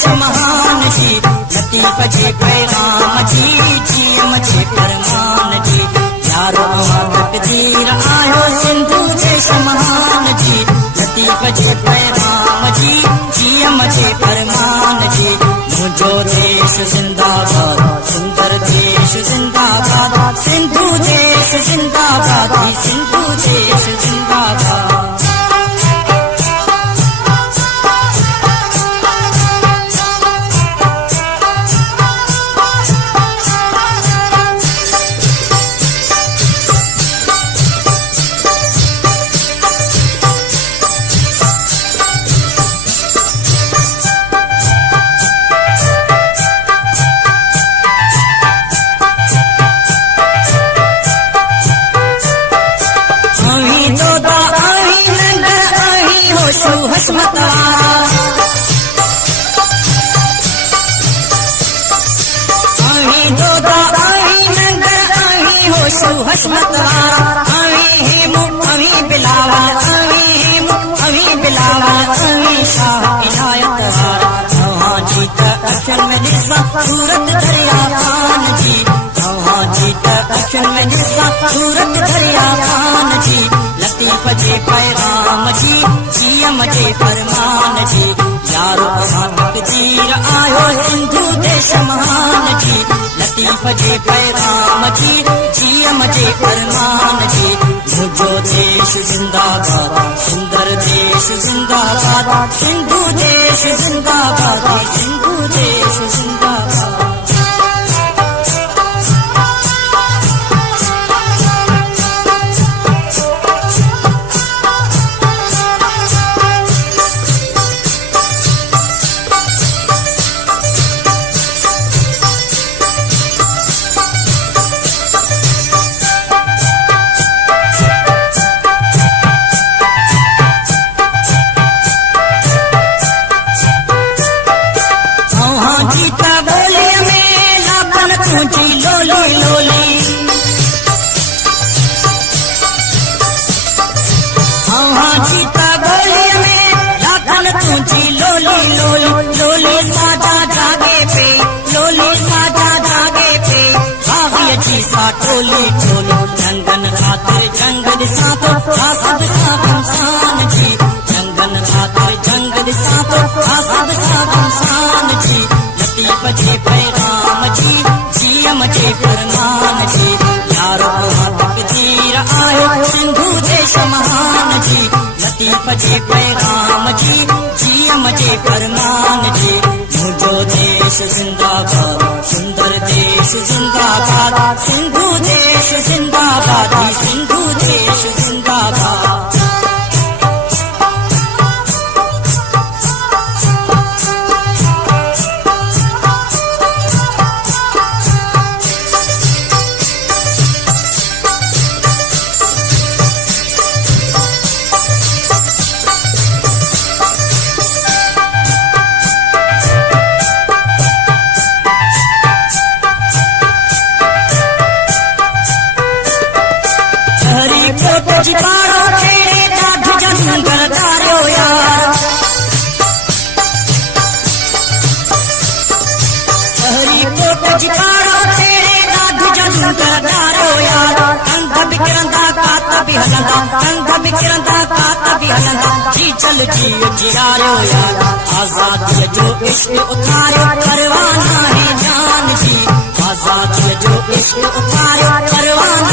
देश महान जी लतीफ जे पैगाम जी जीअम जे फरमान जी यारो तकदीर आयो सिंधु देश महान जी लतीफ जे पैगाम जी जीअम जे फरमान जी मुझो देश जिंदाबाद सुंदर देश जिंदाबाद सिंधु देश जिंदाबाद सिंधु देश जिंदाबाद हसमत हसमत बिलावल शाह इनायत जीत अक्षर में दिसा सूरत दरिया खान जी जीत अक्षर में दिसा सूरत दरिया खान जी लतीफ जे पैगाम जी जीअम जे फरमान जी यारो तकदीर आयो सिंधु देश महान जी लतीफ जे पैगाम जी जीअम जे फरमान जी मुझो देश जिंदाबाद सुंदर देश जिंदाबाद सिंधु देश जिंदाबाद सिंधु देश जिंदाबाद जीता बोलिया में लापन तुझी लोली लोली जीता बोलिया में लापन तुझी लोली लोली लोली साजा जागे पे लोली साजा जागे पे भाभी जी सा टोली टोली जंगन खातिर जंग दिसा तो हासद सा इंसान जी जंगन खातिर जंग दिसा तो हासद सा इंसान जी लतीफ जे पैगाम जी जीअम जे फरमान जी यारो तकदीर आयो सिंधु देश महान जी लतीफ जे पैगाम जी जीअम जे फरमान जी मुझो देश जिंदाबाद सुंदर देश जिंदाबाद सिंधु देश जिंदाबाद सिंधु देश जिंदाबाद जितारो तेरे दाद जंगल तारो यार हरी कोट जितारो तेरे दाद जंगल तारो यार कंध बिकरंदा कात भी हलंदा कंध बिकरंदा कात भी हलंदा जी चल जी जियारो यार आजादी जो इश्क उतारो परवाना है जान जी आजादी जो इश्क उतारो परवाना